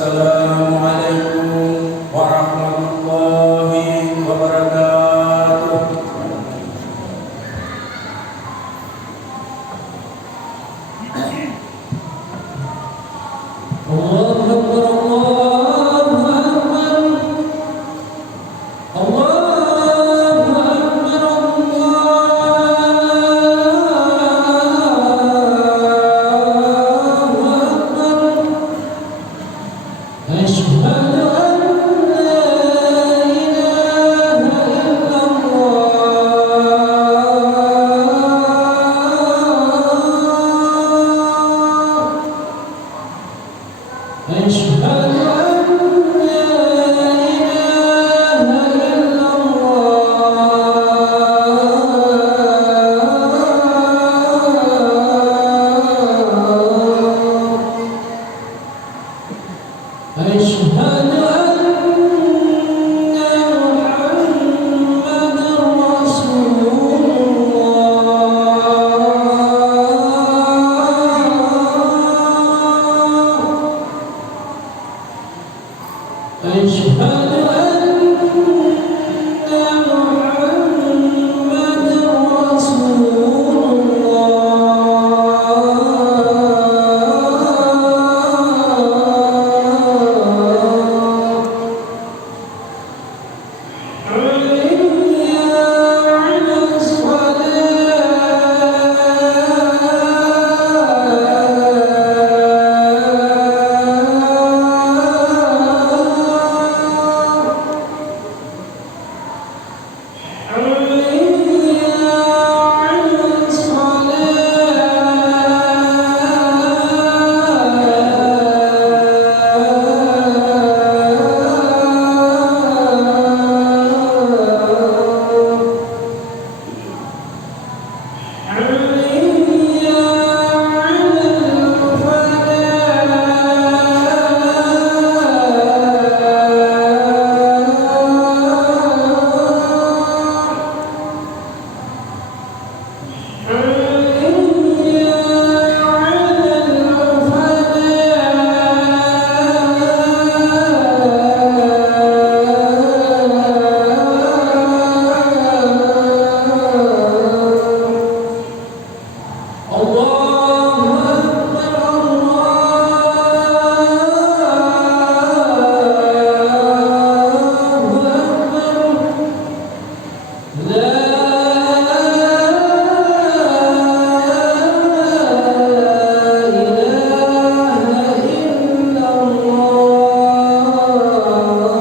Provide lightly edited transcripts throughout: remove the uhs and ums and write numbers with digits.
Assalamualaikum warahmatullahi wabarakatuh. Allahu Akbar, Allahu Akbar, Allahu Akbar. Asyhadu an la ilaha illallah. Asyhadu an la ilaha illallah. Asyhadu anna Muhammadar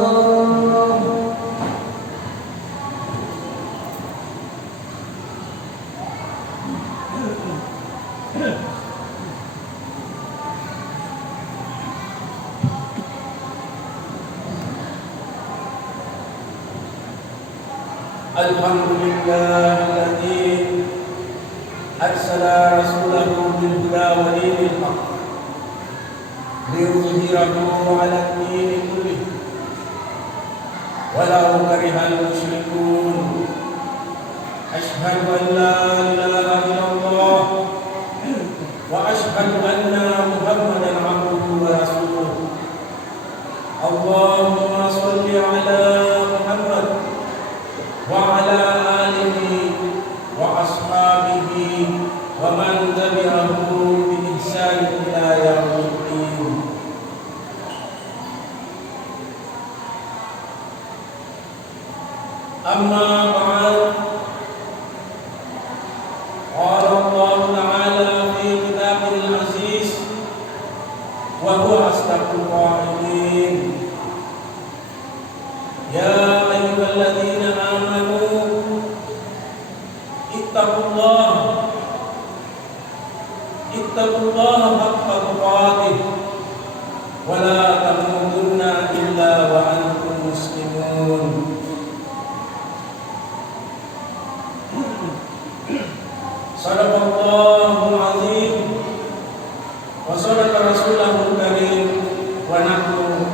Rasulullah. Asyhadu anna Muhammadar Alhamdulillahilladzi arsala rasulahu bil huda wa dinil haqq liyudhhirahu 'ala ad-dini kullih walau karihal musyrikun. Asyhadu an la ilaha illallah wa asyhadu anna Muhammadan 'abduhu wa rasuluh. Allahumma shalli 'ala Muhammad wa ala alihi wa ashabihi wa man tabi'ahum bi ihsan ila yaumiddin. Amma ba'd. Qala Allah ta'ala fi kitabil aziz wa huwa asdaqul qa'ilin. Ya ayyuhalladzina amanu ittaqullaha haqqa tuqatih wa la tamutunna illa wa antum muslimun. Sadaqallahul azim wa sadaqa rasulahul karim wa nahnu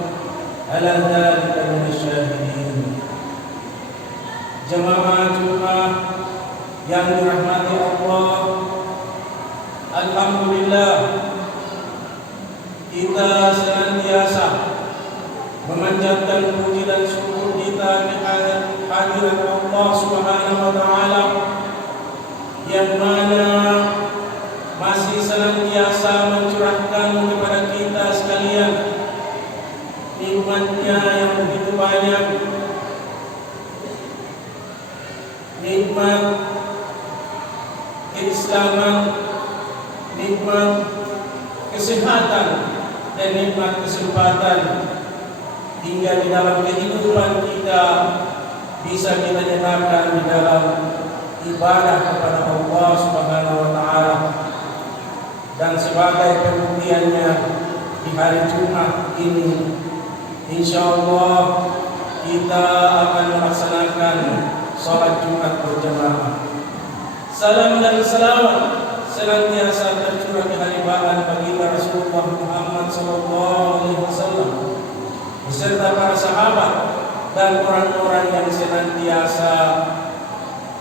ala dzalika minasyahidin. Jemaah Jumat yang dirahmati Allah, alhamdulillah kita senantiasa Subhanahu wa taala yang mana masih senantiasa mencurahkan kepada kita sekalian nikmat-Nya yang begitu banyak, nikmat keislaman, nikmat kesehatan, dan nikmat kesempatan hingga di dalam kehidupan kita bisa kita nyatakan di dalam ibadah kepada Allah Subhanahu wa taala. Dan sebagai pembuktiannya di hari Jumat ini, insyaallah kita akan melaksanakan sholat Jumat berjamaah. Salam dan salawat senantiasa tercurah di haribahan baginda Rasulullah Muhammad SAW beserta para sahabat dan orang-orang yang senantiasa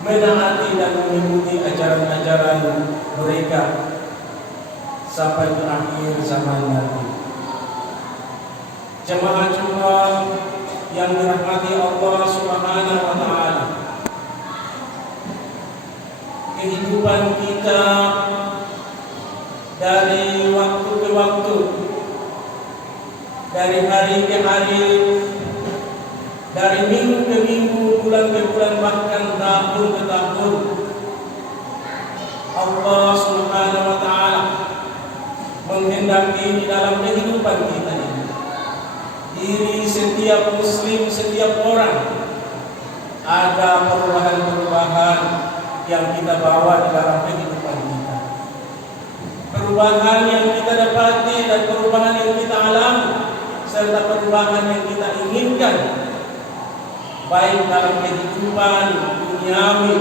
menaati dan mengikuti ajaran-ajaran mereka sampai ke akhir zaman nanti. Jemaah Jumat yang dirahmati Allah Subhanahu wa taala, kehidupan kita dari waktu ke waktu, dari hari ke hari, dari minggu ke minggu, bulan ke bulan, bahkan tahun ke tahun, Allah Subhanahu wa taala menghendaki di dalam kehidupan kita ini, diri setiap muslim, setiap orang, ada perubahan-perubahan yang kita bawa di dalam kehidupan kita, perubahan yang kita dapati dan perubahan yang kita alami, serta perubahan yang kita inginkan, baik dalam kehidupan duniawi,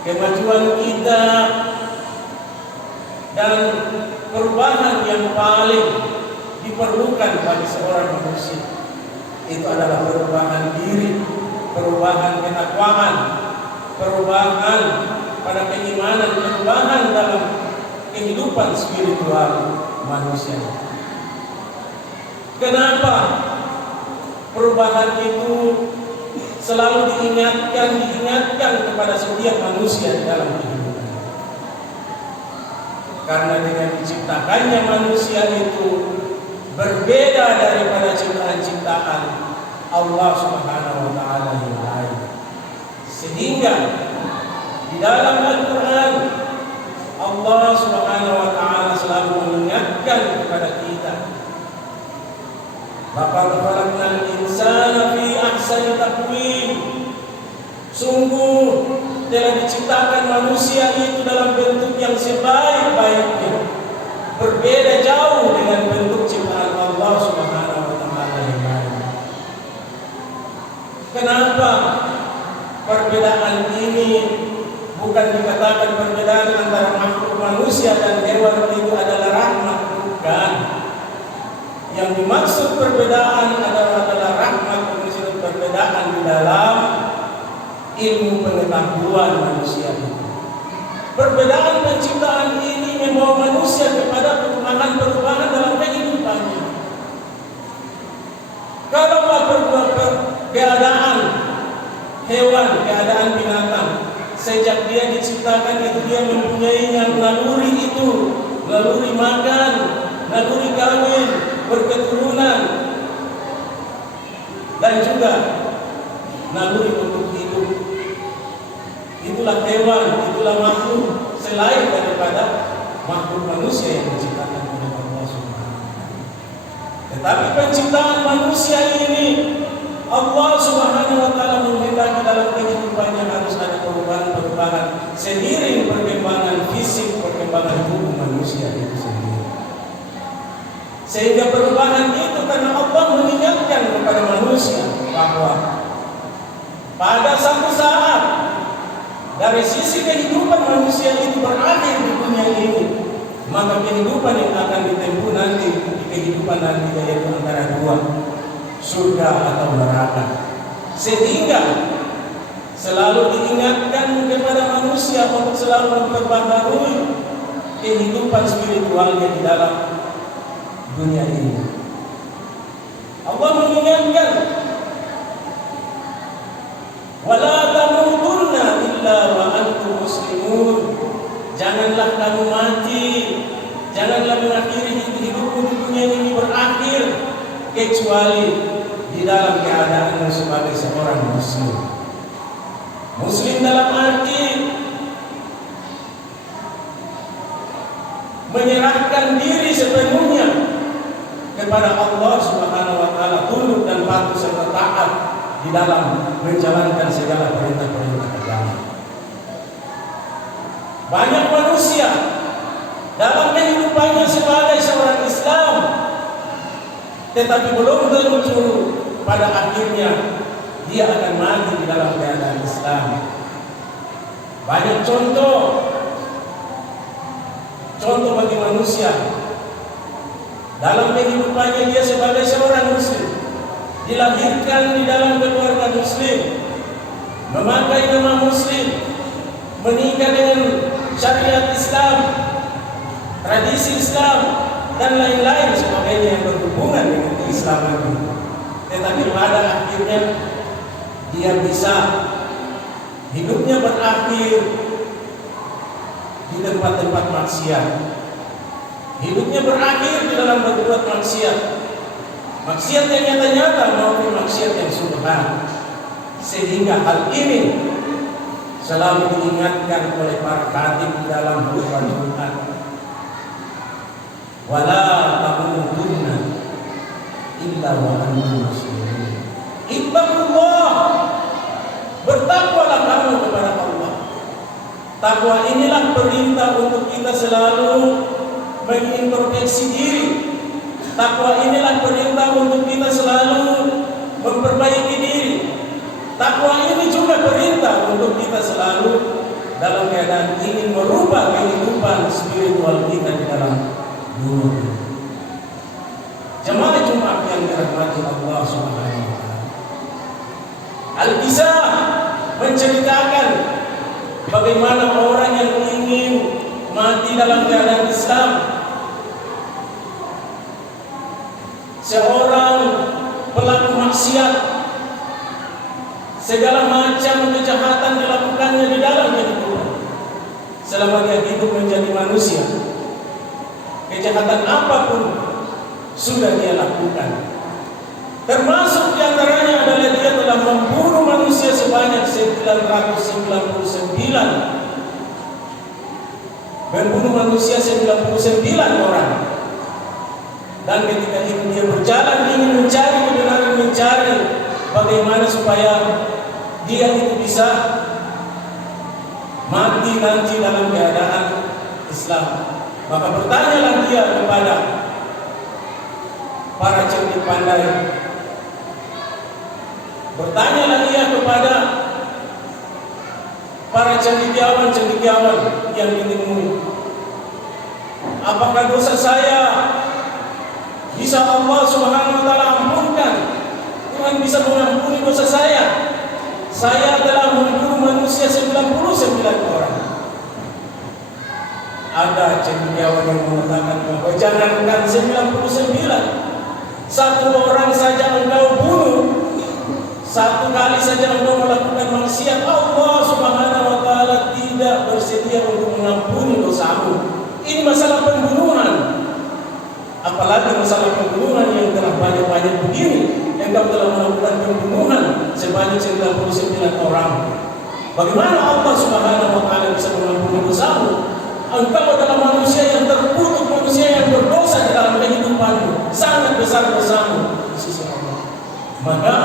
kemajuan kita, dan perubahan yang paling diperlukan bagi seorang manusia itu adalah perubahan diri, perubahan ketakwaan, perubahan pada keimanan, perubahan dalam kehidupan spiritual manusia. Kenapa perubahan itu selalu diingatkan kepada setiap manusia di dalam kehidupan? Karena dengan diciptakannya manusia itu berbeda daripada ciptaan-ciptaan Allah Subhanahu wa taala yang lain. Sehingga di dalam Al-Qur'an Allah Subhanahu wa taala selalu mengingatkan kepada kita, laqad khalaqnal insana fi ahsani taqwim. Sungguh telah diciptakan manusia itu dalam bentuk yang sebaik-baiknya, berbeda jauh dengan bentuk ciptaan Allah Subhanahu wa taala yang lain. Kenapa perbedaan ini bukan dikatakan perbedaan antara makhluk manusia dan hewan itu adalah rahmat? Bukan. Yang dimaksud perbedaan adalah rahmat, maksud perbedaan di dalam ilmu pengetahuan manusia itu. Perbedaan penciptaan ini membawa manusia kepada perubahan-perubahan dalam kehidupannya. Kalau keadaan hewan, keadaan binatang, sejak dia diciptakan itu dia mempunyai naluri itu, naluri makan, naluri kawin, berketurunan, dan juga naluri untuk hidup. Itulah hewan, itulah makhluk selain daripada makhluk manusia yang diciptakan oleh Allah Subhanahu wa taala. Tetapi penciptaan manusia ini Allah Subhanahu wa taala menghendaki dalam kehidupannya harus ada perubahan-perubahan seiring perkembangan fisik, perkembangan tubuh manusia itu sendiri. Sehingga perubahan itu karena Allah mengingatkan kepada manusia bahwa pada satu saat dari sisi kehidupan manusia itu berakhir di dunia ini, maka kehidupan yang akan ditempuh nanti di kehidupan nanti yaitu antara dua, surga atau neraka. Sehingga selalu diingatkan kepada manusia untuk selalu memperbaharui kehidupan spiritualnya di dalam dunia ini. Allah mengingatkan, wala tamutunna tamutunna illa wa antum muslimun. Janganlah kamu mati, janganlah mengakhiri hidupmu di dunia ini berakhir kecuali di dalam keadaanmu sebagai seorang muslim. Muslim dalam arti menyerahkan diri sepenuhnya kepada Allah Subhanahu wa taala, tunduk dan patuh serta taat di dalam menjalankan segala perintah-perintah agama. Banyak manusia dalam kehidupannya sebagai seorang Islam, tetapi belum tentu pada akhirnya dia akan mati di dalam keadaan Islam. Banyak contoh bagi manusia dalam kehidupannya dia sebagai seorang muslim, dilahirkan di dalam keluarga muslim, memakai nama muslim, menikah dengan syariat Islam, tradisi Islam, dan lain-lain sebagainya yang berhubungan dengan keislaman. Tetapi pada akhirnya dia bisa hidupnya berakhir di tempat-tempat maksiat. Hidupnya berakhir di dalam berbuat maksiat. Maksiat yang nyata-nyata maupun maksiat yang subhan. Sehingga hal ini selalu diingatkan oleh para khatib di dalam khutbah Jumat. Wala tamutunna illa wa antum muslimun. Ittaqullah. Bertakwalah kamu kepada Allah. Takwa inilah perintah untuk kita selalu mengintrospeksi diri. Takwa inilah perintah untuk kita selalu memperbaiki diri. Takwa ini juga perintah untuk kita selalu dalam keadaan ingin merubah kehidupan spiritual kita di dalam dunia. Jemaah Jumat yang dirahmati Allah Subhanahu wa taala. Al-Kisah menceritakan bagaimana orang yang ingin mati dalam keadaan Islam. Seorang pelaku maksiat, segala macam kejahatan dilakukannya di dalam kehidupan selama dia hidup menjadi manusia. Kejahatan apapun sudah dia lakukan. Termasuk diantaranya adalah dia telah membunuh manusia sebanyak 999. Membunuh manusia 99 orang. Dan ketika itu dia berjalan ingin mencari kebenaran, mencari bagaimana supaya dia itu bisa mati nanti dalam keadaan Islam. Maka bertanyalah dia kepada para cerdik pandai. Bertanyalah dia kepada para cendekiawan yang ingin, apakah dosa saya bisa Allah Subhanahu wa taala ampunkan? Tuhan bisa mengampuni dosa saya. Saya telah membunuh manusia 99 orang. Ada cendekiawan yang mengatakan bahwa jangankan 99, satu orang saja engkau bunuh, satu kali saja engkau melakukan maksiat, Allah Subhanahu wa taala tidak bersedia untuk mengampuni dosamu. Ini masalah pembunuhan. Apalagi masalah pembunuhan yang telah banyak-banyak begini. Engkau telah melakukan pembunuhan sebanyak 99 orang. Bagaimana Allah Subhanahu wa taala bisa mengampuni dosamu? Engkau adalah manusia yang terkutuk, manusia yang berdosa di dalam kehidupanmu. Sangat besar dosamu di sisi Allah. Maka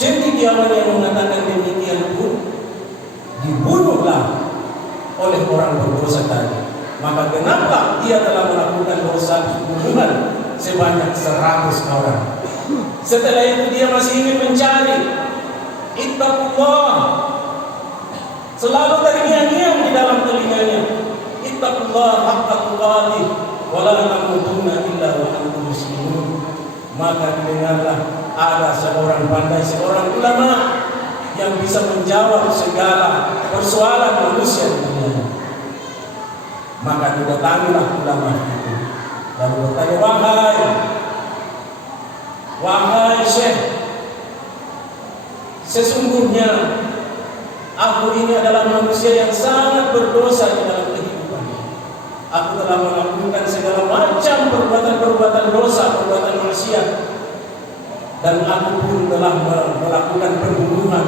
cendekiawan yang mengatakan demikian pun dibunuhlah oleh orang berdosa tadi. Maka kenapa dia telah melakukan dosa pembunuhan sebanyak 100 orang? Setelah itu dia masih ingin mencari. Ittaqullah. Selalu terngiang-ngiang di dalam telinganya. Ittaqullah haqqa tuqatih wa la tamutunna illa wa antum muslimun. Maka didengarlah ada seorang pandai, seorang ulama yang bisa menjawab segala persoalan manusia di dunia. Maka didatangilah ulama itu lalu bertanya, wahai Syekh, sesungguhnya Aku ini adalah manusia yang sangat berdosa di dalam kehidupan. Aku telah melakukan segala macam perbuatan-perbuatan dosa, perbuatan maksiat, dan aku pun telah melakukan pembunuhan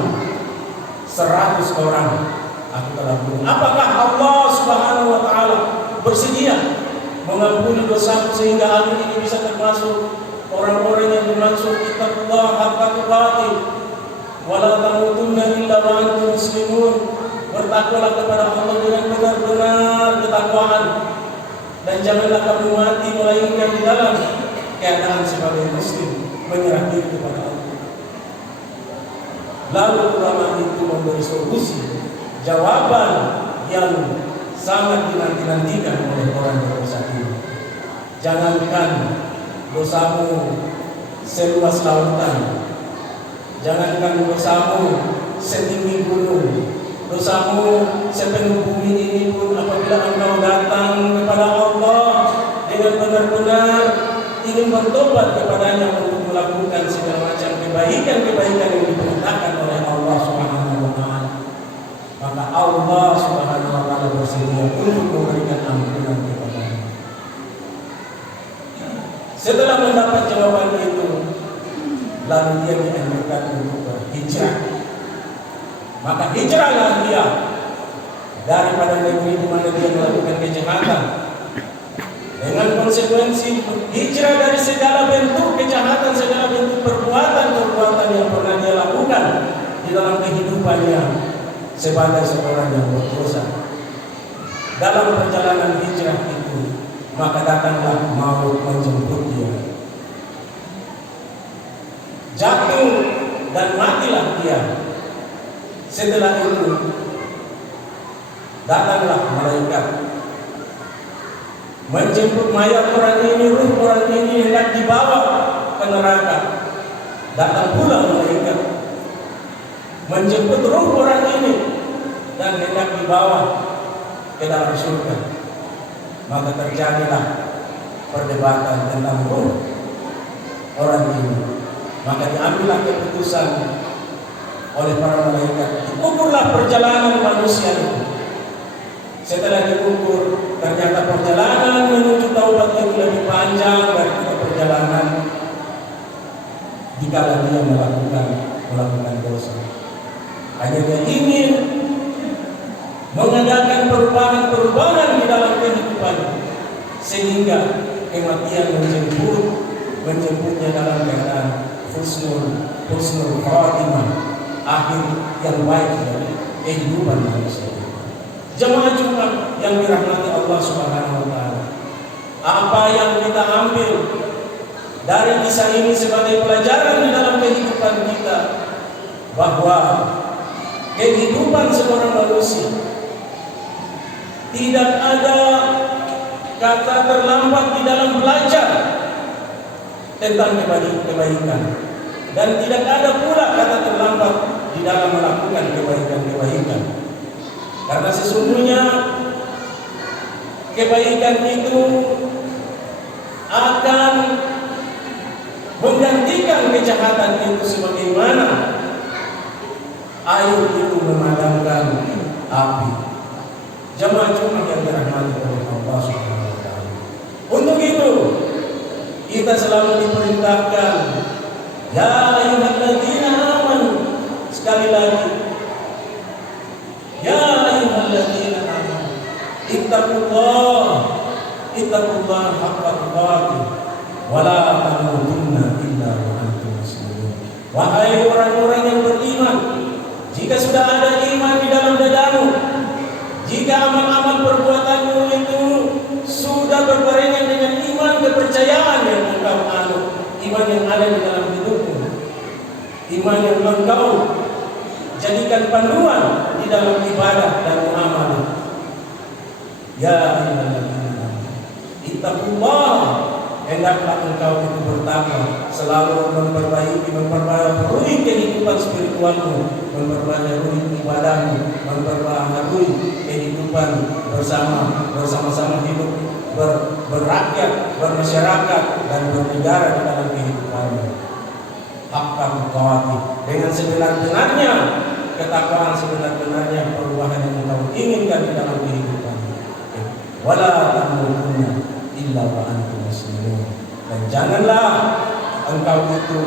100 orang. Aku telah bunuh. Apakah Allah Subhanahu wa Ta'ala bersedia mengampuni dosaku sehingga aku ini bisa termasuk orang-orang yang dimaksud ittaqullah haqqa tuqatih wa la tamutunna illa wa antum muslimun? Bertakwalah kepada Allah dengan benar-benar ketakwaan, dan janganlah kamu mati melainkan di dalam keadaan sebagai muslim, menyerah diri kepada Allah. Lalu ulama itu memberi solusi, jawaban yang sangat dinanti-nantikan oleh orang berdosa ini. Jangankan dosamu seluas lautan, jangankan dosamu setinggi gunung, dosamu sepenuh bumi ini pun, apabila engkau datang kepada Allah dengan benar-benar ingin bertobat kepadanya untuk melakukan segala macam kebaikan-kebaikan yang diperintahkan oleh Allah Subhanahu wa Ta'ala, maka Allah Subhanahu wa Ta'ala bersedia untuk memberikan ampunan kepadanya. Setelah mendapat jawaban itu, lalu dia dianjurkan untuk berhijrah. Maka hijrahlah dia daripada negeri di mana dia melakukan kejahatan, dengan konsekuensi hijrah dari segala bentuk kejahatan, segala bentuk perbuatan-perbuatan yang pernah dia lakukan di dalam kehidupannya sebagai seorang yang berdosa. Dalam perjalanan hijrah itu, maka datanglah maut menjemput dia. Jatuh dan matilah dia. Setelah itu datanglah malaikat menjemput mayat orang ini, ruh orang ini hendak dibawa ke neraka. Datang pula malaikat menjemput ruh orang ini dan hendak dibawa ke dalam surga. Maka terjadilah perdebatan tentang ruh orang ini. Maka diambillah keputusan oleh para malaikat, diukurlah perjalanan manusia itu. Setelah diukur, ternyata perjalanan menuju taubat itu lebih panjang daripada perjalanan dikala dia melakukan dosa. Hanya dia ingin mengadakan perubahan-perubahan di dalam kehidupan, sehingga kematian menjemputnya dalam keadaan husnul khatimah, akhir yang baik dari kehidupan manusia. Jemaah Jumat yang dirahmati Allah Subhanahu wa Ta'ala, apa yang kita ambil dari kisah ini sebagai pelajaran di dalam kehidupan kita, bahwa kehidupan seorang manusia tidak ada kata terlambat di dalam belajar tentang kebaikan, dan tidak ada pula kata terlambat di dalam melakukan kebaikan. Karena sesungguhnya kebaikan itu akan menggantikan kejahatan itu, sebagaimana air itu memadamkan api. Jemaah Jumat yang dirahmati oleh Allah Subhanahu wa Ta'ala. Untuk itu kita selalu diperintahkan, ya ayyuhalladzina amanu, sekali lagi, ya ayyuhalladzina amanu, ittaqullah haqqa tuqatih wa la tamutunna illa wa antum muslimun. Wahai orang-orang yang beriman, jika sudah ada iman di dalam dadamu, jika amal-amal perbuatanmu itu sudah berbarengan dengan iman kepercayaan yang engkau anut, iman yang ada di dalam hidupmu, iman yang engkau jadikan panduan di dalam ibadah dan muamalah. Ya ayyuhalladzina ittaqullah, hendaklah engkau itu bertakwa, selalu memperbaharui kehidupan spiritualmu, memperbaharui ibadahmu, memperbaharui kehidupan bersama-sama hidup, berakyat, bermasyarakat, dan bernegara di dalam kehidupanmu. Haqqa tuqatih, dengan sebenar-benarnya ketakwaan sebenar-benarnya perubahan yang engkau inginkan di dalam kehidupan. Wala tamutunna illa wa antum muslimun. Dan janganlah engkau itu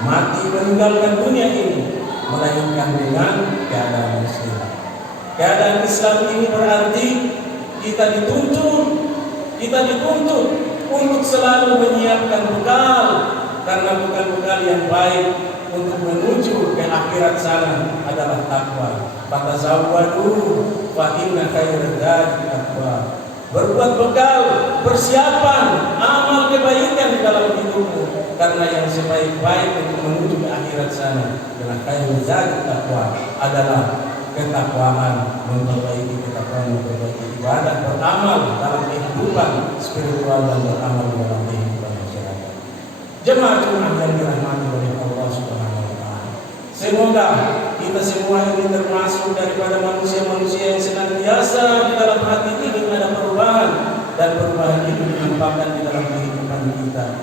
mati meninggalkan dunia ini melainkan dengan keadaan muslim. Keadaan Islam ini berarti kita dituntut untuk selalu menyiapkan bekal, karena bekal-bekal yang baik untuk menuju ke akhirat sana adalah takwa. Fatazawwadu fa inna khairaz zadi taqwa. Berbuat bekal, persiapan amal kebaikan di dalam hidupmu, karena yang sebaik-baik untuk menuju ke akhirat sana adalah khairaz zadi taqwa, adalah ketakwaan, memperbaiki ketakwaan, memperbaiki ibadah, beramal dalam kehidupan spiritual dan beramal dalam kehidupan masyarakat. Jemaah Jumat yang dirahmati oleh Allah Subhanahu wa taala. Semoga kita semua ini termasuk daripada manusia-manusia yang senantiasa di dalam hati ingin ada perubahan, dan perubahan itu dinampakkan di dalam kehidupan kita,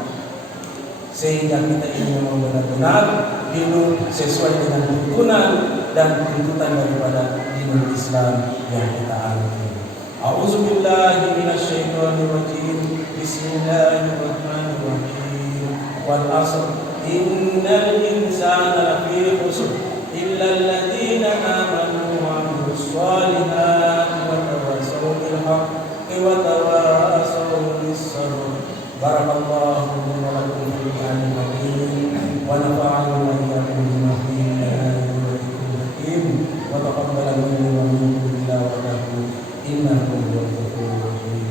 sehingga kita ingin memang benar-benar hidup sesuai dengan tuntunan dan tuntutan daripada dinul Islam yang kita anut. A'udzubillahi minasyaitonirrajim. Bismillahirrahmanirrahim. Wal 'asr innal insana lafi khusr illa alladziina aamanu wa 'amilus shalihati wa tawassaw bil haqqi wa tawassaw bis sabr. Barakallahu li wa lakum fil Qur'anil Karim wa nafa'ani wa iyyakum bima fihi min al-ayati wa dhikril hakim wa taqabbala minni wa minkum tilawatahu innahu huwal ghafurur rahim.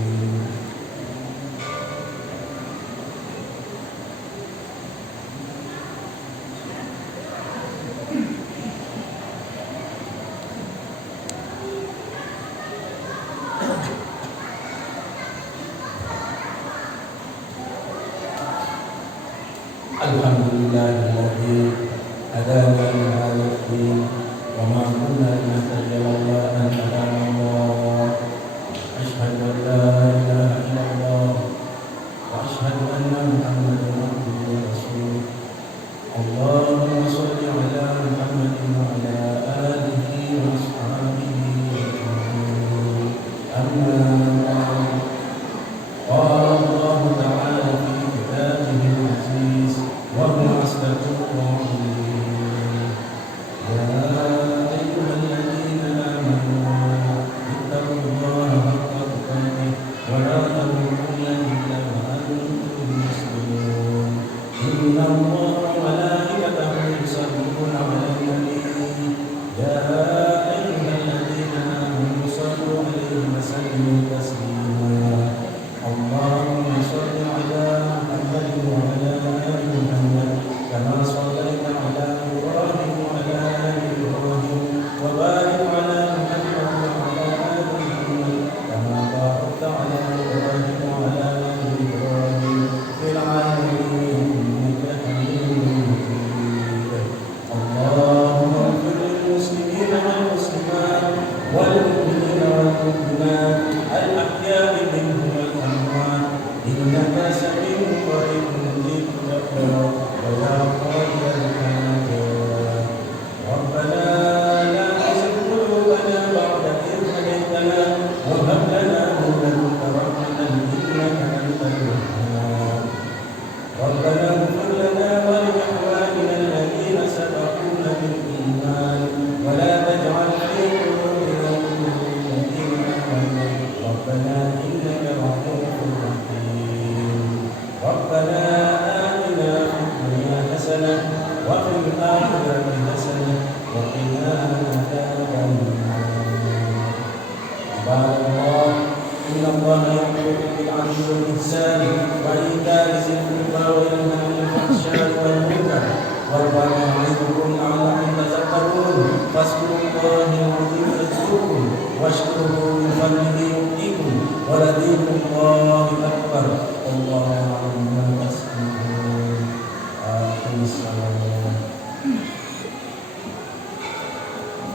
Alhamdulillahilladzi hadana li hadzal din wa ma kunna linahtadiya laula an hadana Allah. Asyhadu an la ilaha illallah wa asyhadu anna Muhammadan abduhu wa rasuluh. Allahumma shalli ala Muhammadin wa ala alihi wa ashabihi ajma'in. Amma ba'd. Qala Allah ta'ala fi kitabihi al-aziz wa huwa asdaqul qa'ilin. Ya ayyuhalladzina amanu ittaqullaha haqqa tuqatih wa la tamutunna illa wa antum muslimun. Inna Allaha wa malaikatahu yusalluna 'alan nabi. Ya ayyuhalladzina amanu sallu 'alaihi wa sallimu taslima. Allahumma shalli 'ala Muhammadin wa 'ala ali Muhammad kama shallaita 'ala Ibrahim wa 'ala ali Ibrahim wa barik 'ala Muhammad wa 'ala ali Muhammad kama barakta 'ala Ibrahim wa 'ala ali Ibrahim fil 'alamin innaka Hamidum Majid. Allahumma ighfir lil muslimina wal muslimat wal mu'minina wal mu'minat al ahya'i minhum wal amwat innaka sami'un qaribun mujibud da'wat wa ya qadiyal hajat. Rabbana la tuzigh qulubana ba'da idh hadaytana wa hab lana min ladunka rahmatan innaka antal wahhab. Rabbana ighfir lana wa li ikhwanina alladhina sabaquna bil iman wa la taj'al fi qulubina ghillan lil ladzina amanu rabbana innaka ra'ufur rahim. Rabbana atina fid dunya hasanah wa fil akhirati hasanah wa qina adzaban nar. Ibadallah, inna Allaha ya'muru bil 'adli wal ihsani wa ita'i dzil qurba wa yanha 'anil fahsya'i wal munkar wal baghi ya'idukum la'allakum tadhakkarun. Fazkurullaha al-'azima yadhkurkum washkuruhu min fadlihi yu'tikum wa la dhikrullahi akbar. Allahu